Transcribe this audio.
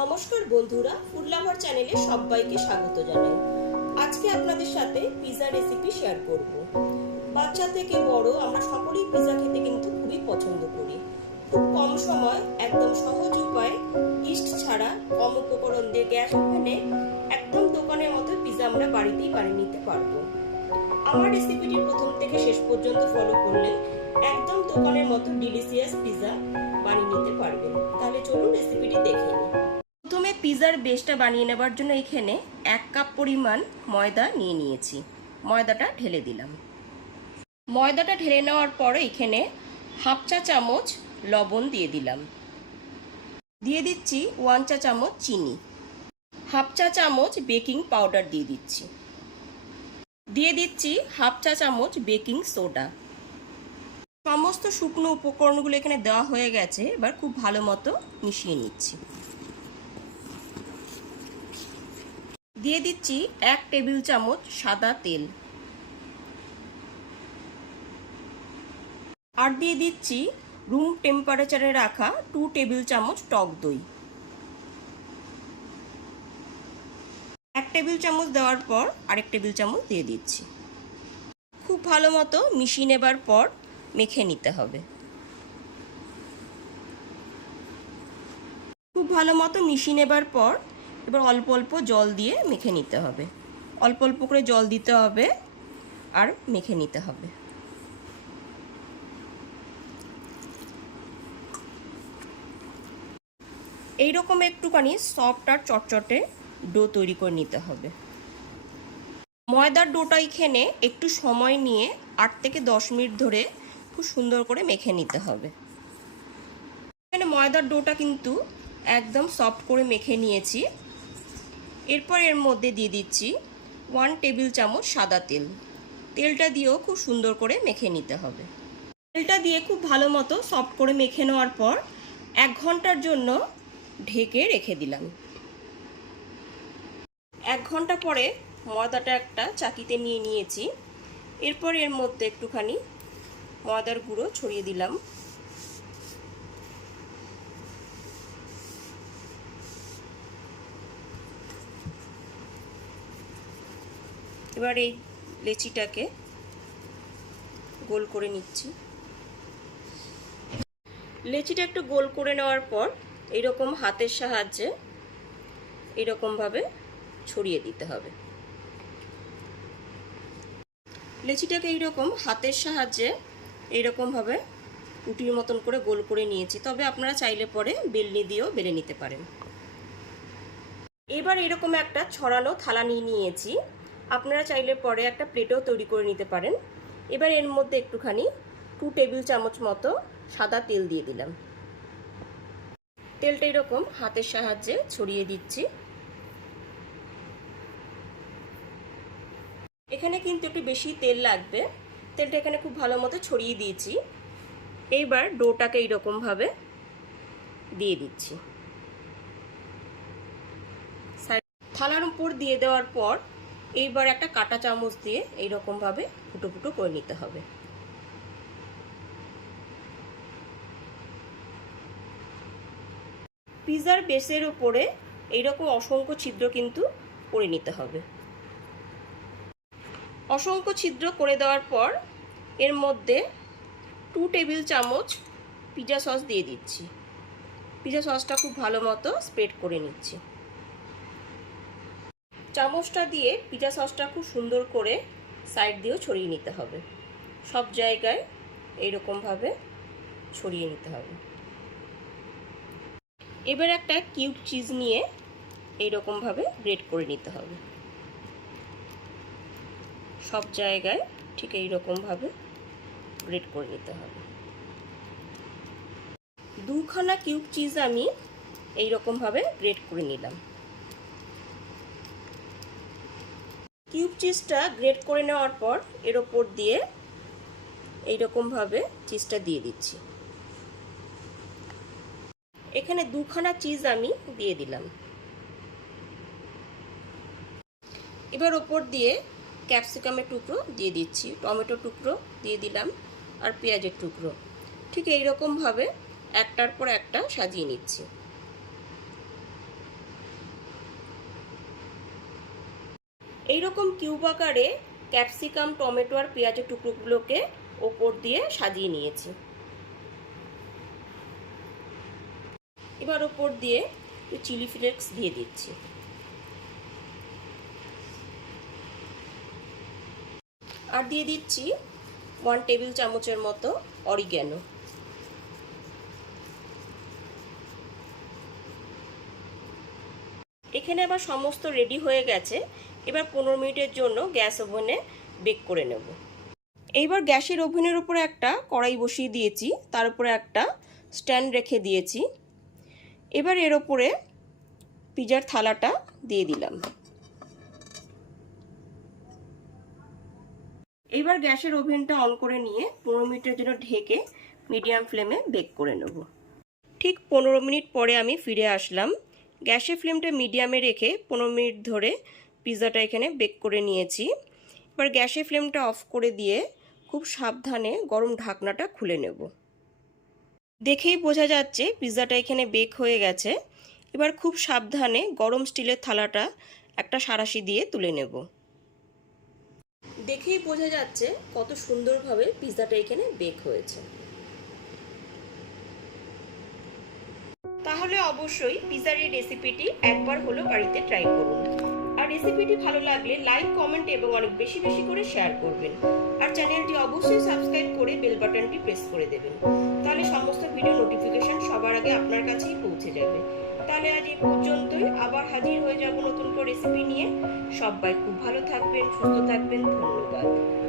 নমস্কার বন্ধুরা food lover চ্যানেলে সবাইকে স্বাগত জানাই। আজকে আপনাদের সাথে পিজা রেসিপি শেয়ার করব। বাচ্চা থেকে বড়, আমরা সকলেই পিজা খেতে কিন্তু খুবই পছন্দ করি। খুব কম সময়, একদম সহজ উপায়ে ইস্ট ছাড়া কম উপকরণ দিয়ে গ্যাস ওভেনে একদম দোকানের মতো পিজা আমরা বাড়িতেই বানিয়ে নিতে পারব। আমার রেসিপিটি প্রথম থেকে শেষ পর্যন্ত ফলো করলে একদম দোকানের মতো ডিলিশিয়াস পিজা বানিয়ে নিতে পারবেন। তাহলে চলুন রেসিপিটি দেখে নিই। পিজার বেসটা বানিয়ে নেবার জন্য এখানে এক কাপ পরিমাণ ময়দা নিয়ে নিয়েছি। ময়দাটা ঢেলে দিলাম। ময়দাটা ঢেলে নেওয়ার পরে এখানে হাফ চা চামচ লবণ দিয়ে দিলাম। দিয়ে দিচ্ছি ওয়ান চা চামচ চিনি। হাফ চা চামচ বেকিং পাউডার দিয়ে দিচ্ছি। দিয়ে দিচ্ছি হাফ চা চামচ বেকিং সোডা। সমস্ত শুকনো উপকরণগুলো এখানে দেওয়া হয়ে গেছে, এবার খুব ভালো মতো মিশিয়ে নিচ্ছি। দিয়ে দিচ্ছি এক টেবিল চামচ সাদা তেল। আর দিয়ে দিচ্ছি রুম টেম্পারেচারে রাখা টু টেবিল চামচ টক দই। এক টেবিল চামচ দেওয়ার পর আরেক টেবিল চামচ দিয়ে দিচ্ছি। খুব ভালো মতো মিশিয়ে নেবার পর মেখে নিতে হবে। খুব ভালো মতো মিশিয়ে নেবার পর এবার অল্প অল্প জল দিয়ে মেখে নিতে হবে। অল্প অল্প করে জল দিতে হবে আর মেখে নিতে হবে। এইরকম একটুখানি সফট আর চটচটে ডো তৈরি করে নিতে হবে। ময়দার ডোটা এখানে একটু সময় নিয়ে আট থেকে দশ মিনিট ধরে খুব সুন্দর করে মেখে নিতে হবে। এখানে ময়দার ডোটা কিন্তু একদম সফট করে মেখে নিয়েছি। এরপর এর মধ্যে দিয়ে দিচ্ছি ওয়ান টেবিল চামচ সাদা তেল। তেলটা দিয়েও খুব সুন্দর করে মেখে নিতে হবে। তেলটা দিয়ে খুব ভালো মতো সফট করে মেখে নেওয়ার পর এক ঘণ্টার জন্য ঢেকে রেখে দিলাম। এক ঘণ্টা পরে ময়দাটা একটা চাকিতে নিয়ে নিয়েছি। এরপর এর মধ্যে একটুখানি ময়দার গুঁড়ো ছড়িয়ে দিলাম। এবার এই লেচিটাকে গোল করে নিচ্ছি। লেচিটা একটু গোল করে নেওয়ার পর এইরকম হাতের সাহায্যে এইরকমভাবে ছড়িয়ে দিতে হবে। লেচিটাকে এইরকম হাতের সাহায্যে এইরকমভাবে রুটির মতন করে গোল করে নিয়েছি। তবে আপনারা চাইলে পরে বেলনি দিয়েও বেলে নিতে পারেন। এবার এরকম একটা ছড়ানো থালা নিয়ে নিয়েছি। আপনারা চাইলে পরে একটা প্লেটও তৈরি করে নিতে পারেন। এবার এর মধ্যে একটুখানি টু টেবিল চামচ মতো সাদা তেল দিয়ে দিলাম। তেলটা এরকম হাতের সাহায্যে ছড়িয়ে দিচ্ছি। এখানে কিন্তু একটু বেশি তেল লাগবে। তেলটা এখানে খুব ভালো মতো ছড়িয়ে দিয়েছি। এইবার ডোটাকে এইরকমভাবে দিয়ে দিচ্ছি। থালার উপর দিয়ে দেওয়ার পর এইবার একটা কাটা চামচ দিয়ে এইরকমভাবে ফুটো ফুটো করে নিতে হবে। পিজার বেসের উপরে এইরকম অসংখ্য ছিদ্র কিন্তু করে নিতে হবে। অসংখ্য ছিদ্র করে দেওয়ার পর এর মধ্যে টু টেবিল চামচ পিজা সস দিয়ে দিচ্ছি। পিজা সসটা খুব ভালো মতো স্প্রেড করে নিচ্ছি। চামচটা দিয়ে পিঠা সসটা খুব সুন্দর করে সাইড দিয়েও ছড়িয়ে নিতে হবে। সব জায়গায় এইরকমভাবে ছড়িয়ে নিতে হবে। এবার একটা কিউব চিজ নিয়ে এইরকমভাবে গ্রেট করে নিতে হবে। সব জায়গায় ঠিক এইরকমভাবে গ্রেট করে নিতে হবে। দুখানা কিউব চিজ আমি এইরকমভাবে গ্রেট করে নিলাম। কিউব চিজটা গ্রেট করে নেওয়ার পর এর ওপর দিয়ে এইরকমভাবে চিজটা দিয়ে দিচ্ছি। এখানে দুখানা চিজ আমি দিয়ে দিলাম। এবার ওপর দিয়ে ক্যাপসিকামের টুকরো দিয়ে দিচ্ছি, টমেটো টুকরো দিয়ে দিলাম আর পেঁয়াজের টুকরো। ঠিক এই রকমভাবে একটার পর একটা সাজিয়ে নিচ্ছি। এইরকম কিউব আকারে ক্যাপসিকাম, টমেটো আর পেঁয়াজের টুকরোগুলোকে ওপর দিয়ে সাজিয়ে নিয়েছি। এবার ওপর দিয়ে চিলি ফ্লেক্স দিয়ে দিচ্ছি। আর দিয়ে দিচ্ছি ওয়ান টেবিল চামচের মতো অরিগ্যানো। এখানে আবার সমস্ত রেডি হয়ে গেছে। এবার পনেরো মিনিটের জন্য গ্যাস ওভেনে বেক করে নেব। এইবার গ্যাসের ওভেনের উপরে একটা কড়াই বসিয়ে দিয়েছি, তার উপরে একটা স্ট্যান্ড রেখে দিয়েছি। এবার এর ওপরে পিজার থালাটা দিয়ে দিলাম। এইবার গ্যাসের ওভেনটা অন করে নিয়ে পনেরো মিনিটের জন্য ঢেকে মিডিয়াম ফ্লেমে বেক করে নেব। ঠিক পনেরো মিনিট পরে আমি ফিরে আসলাম। গ্যাসের ফ্লেমটা মিডিয়ামে রেখে পনেরো মিনিট ধরে পিৎজাটা এখানে বেক করে নিয়েছি। এবার গ্যাসে ফ্লেমটা অফ করে দিয়ে খুব সাবধানে গরম ঢাকনাটা খুলে নেব। দেখেই বোঝা যাচ্ছে পিৎজাটা এখানে বেক হয়ে গেছে। এবার খুব সাবধানে গরম স্টিলের থালাটা একটা সারাশি দিয়ে তুলে নেব। দেখেই বোঝা যাচ্ছে কত সুন্দরভাবে পিৎজাটা এখানে বেক হয়েছে। তাহলে অবশ্যই পিৎজার এই রেসিপিটি একবার হলেও বাড়িতে ট্রাই করুন। রেসিপিটি ভালো লাগলে লাইক, কমেন্ট এবং অনেক বেশি বেশি করে শেয়ার করবেন। আর চ্যানেলটি অবশ্যই সাবস্ক্রাইব করে বেল বাটনটি প্রেস করে দেবেন। তাহলে সমস্ত ভিডিও নোটিফিকেশন সবার আগে আপনার কাছেই পৌঁছে যাবে। তাহলে আজ এই পর্যন্তই। আবার হাজির হয়ে যাব নতুন করে রেসিপি নিয়ে। সবাই খুব ভালো থাকবেন, সুস্থ থাকবেন। ধন্যবাদ।